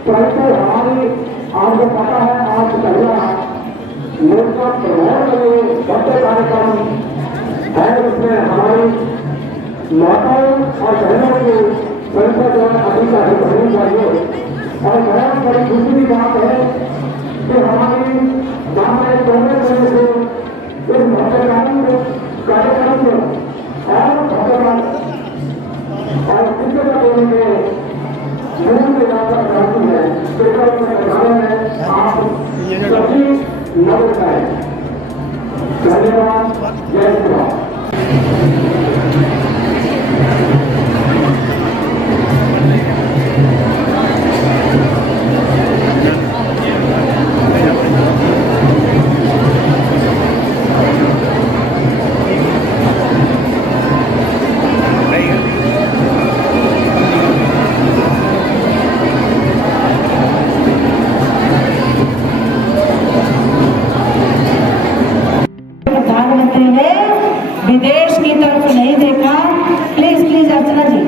परंतु हमारी आपको पता है आज पहला लोकसभा प्रभाव में बड़े कार्यक्रम है, उसमें हमारी माताओं और बहनों को संसद द्वारा अधिकारी बननी चाहिए। और बहुत बड़ी खुशी की बात है कि हमारी हमारे कांग्रेस से इस मतदान कार्यक्रम को और भगवान और शिक्षक देने के मूल जाकर करती है। आप सभी नमस्कार, धन्यवाद, जय श्री राम। विदेश की तरफ नहीं देखा। प्लीज अर्चना जी,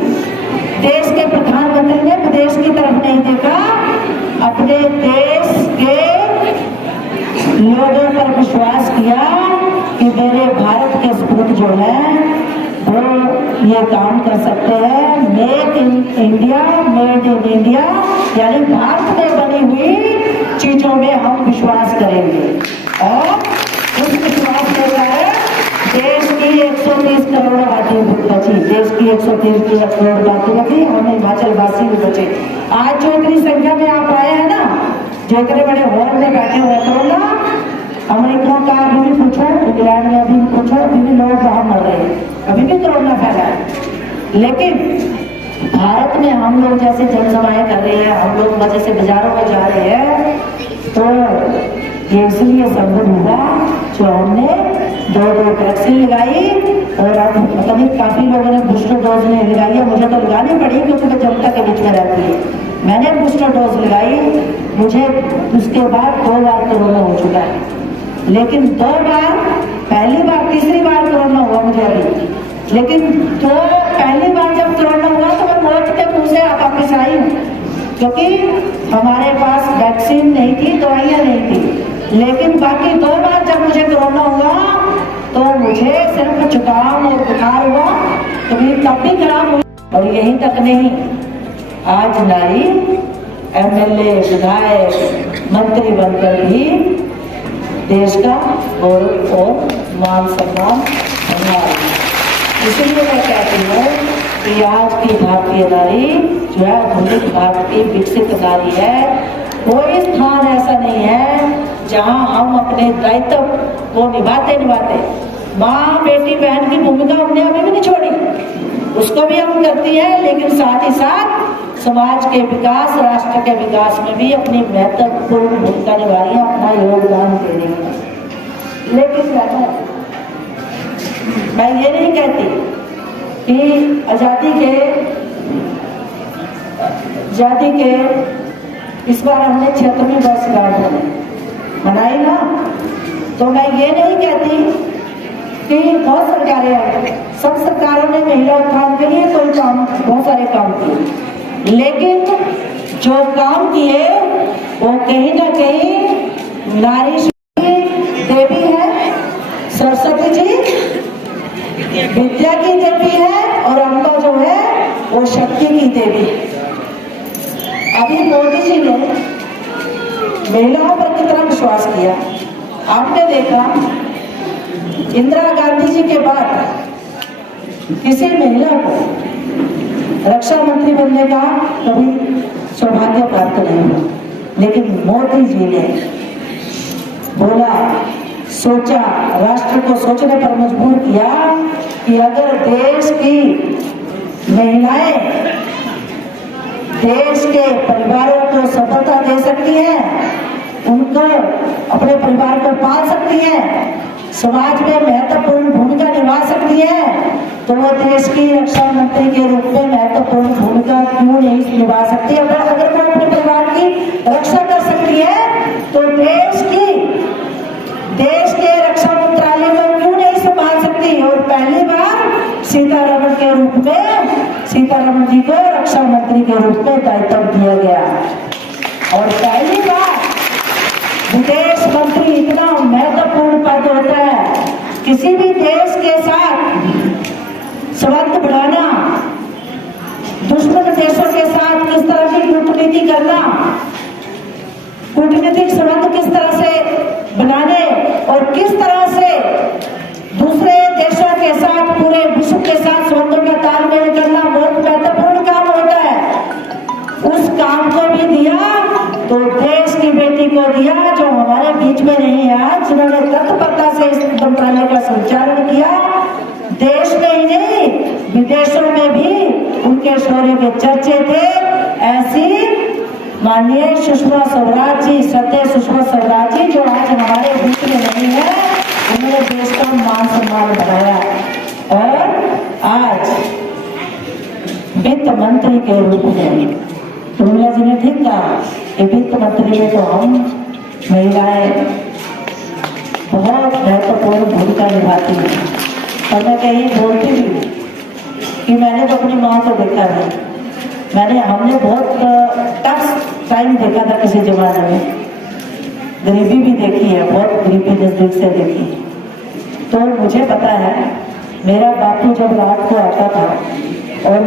देश के प्रधानमंत्री ने विदेश की तरफ नहीं देखा, अपने देश के लोगों पर विश्वास किया कि मेरे भारत के सपूत जो है वो ये काम कर सकते हैं। Make in India, made in India, यानी भारत में बनी हुई चीजों में हम विश्वास करेंगे। और उस विश्वास के कारण देश की 130 करोड़ आबादी बची, देश की 130 करोड़ आबादी बची, हम हिमाचल वासी भी बचे। आज जो इतनी संख्या में आप आए हैं ना, जो इतने बड़े हॉल में बैठे हुए तो ना, अमेरिका का अभी भी पूछो, इंग्लैंड में अभी भी पूछो, अभी भी लोग बाहर मर रहे हैं, अभी भी कोरोना फैला है। लेकिन भारत में हम लोग जैसे जनसभाएं कर रहे हैं, हम लोग मजे से बाजारों में जा रहे हैं, तो ये इसलिए संभव हुआ जो हमने दो वैक्सीन लगाई। और अब मतलब काफी लोगों ने बूस्टर डोज नहीं लगाई है, मुझे तो लगानी पड़ी क्योंकि मैं जनता के बीच में रहती है। मैंने बूस्टर डोज लगाई, मुझे उसके बाद 2 बार कोरोना हो चुका है, लेकिन 2 बार, पहली बार तीसरी बार कोरोना हुआ मुझे अभी, लेकिन तो पहली बार जब कोरोना हुआ तो मैं मौत के मुंह से वापस आई हूँ, क्योंकि हमारे पास वैक्सीन नहीं थी, दवाइयाँ नहीं थी। लेकिन बाकी 2 बार जब मुझे कोरोना हुआ तो मुझे सिर्फ जुकाम और बुखार हुआ, तबीयत काफी खराब हुई। और यहीं तक नहीं, आज नारी एमएलए, विधायक, मंत्री बनकर भी देश का गौरव और मान सम्मान बना रही है। इसलिए मैं कहती हूँ कि आज की भारतीय नारी जो है आधुनिक भारत की विकसित नारी है। कोई स्थान ऐसा नहीं है जहां हम अपने दायित्व को निभाते माँ बेटी बहन की भूमिका हमने अभी भी नहीं छोड़ी, उसको भी हम करती है, लेकिन साथ ही साथ समाज के विकास, राष्ट्र के विकास में भी अपनी महत्वपूर्ण भूमिका निभा रही है, अपना योगदान दे रही है। लेकिन मैं ये नहीं कहती कि आजादी के इस बार हमने 76वीं वर्षगांठ मनाई ना, तो मैं ये नहीं कहती कि बहुत सरकारें आई, सब सरकारों ने महिला उत्थान के लिए कोई काम, बहुत सारे काम किए, लेकिन जो काम किए वो कहीं ना कहीं नारी देवी है, सरस्वती जी विद्या की देवी है, और अम्बा जो है वो शक्ति की देवी है। अभी मोदी जी ने महिलाओं पर कितना विश्वास किया, आपने देखा इंदिरा गांधी जी के बाद किसी महिला को रक्षा मंत्री बनने का कभी सौभाग्य प्राप्त नहीं हुआ, लेकिन मोदी जी ने बोला, सोचा, राष्ट्र को सोचने पर मजबूर किया कि अगर देश की महिलाएं देश के परिवार सकती हैं, उनको अपने परिवार को पाल सकती हैं, समाज में महत्वपूर्ण भूमिका निभा सकती है, तो वो देश की रक्षा मंत्री के रूप में महत्वपूर्ण भूमिका क्यों नहीं निभा सकती? अगर वो अपने परिवार की रक्षा कर सकती है तो देश के रक्षा मंत्रालय में क्यों नहीं संभाल सकती? और पहली बार सीतारमण के रूप में सीतारमण जी को रक्षा मंत्री के रूप में दायित्व दिया गया। और पहली बार विदेश मंत्री इतना महत्वपूर्ण पद होता है, किसी भी देश के साथ संबंध बढ़ाना, दुश्मन देशों के साथ किस तरह की कूटनीति करना, कूटनीतिक संबंध किस तरह से बनाने और किस तरह से दूसरे देशों के साथ, पूरे विश्व के साथ संबंधों का तालमेल करना बहुत महत्वपूर्ण काम होता है। उस काम को भी दिया तो देश की बेटी को दिया, जो हमारे बीच में नहीं है आज, जिन्होंने तत्परता से इस मंत्रालय का संचालन किया। देश में ही नहीं, विदेशों में भी उनके शौर्य के चर्चे थे। ऐसी माननीय सुषमा स्वराज जी, सत्य सुषमा स्वराज जी, जो आज हमारे बीच में नहीं है, उन्होंने देश का मान सम्मान बढ़ाया। और आज वित्त मंत्री के रूप में उर्मिला जी ने ठीक कहा कि वित्त मंत्री में तो हम महिलाएं बहुत महत्वपूर्ण भूमिका निभाती हैं। और मैं कहीं बोलती भी कि मैंने तो अपनी माँ को देखा है, हमने बहुत टफ टाइम देखा था किसी जमाने में, गरीबी भी देखी है, बहुत गरीबी नजदीक से देखी। तो मुझे पता है, मेरा बापू जब रात को आता था और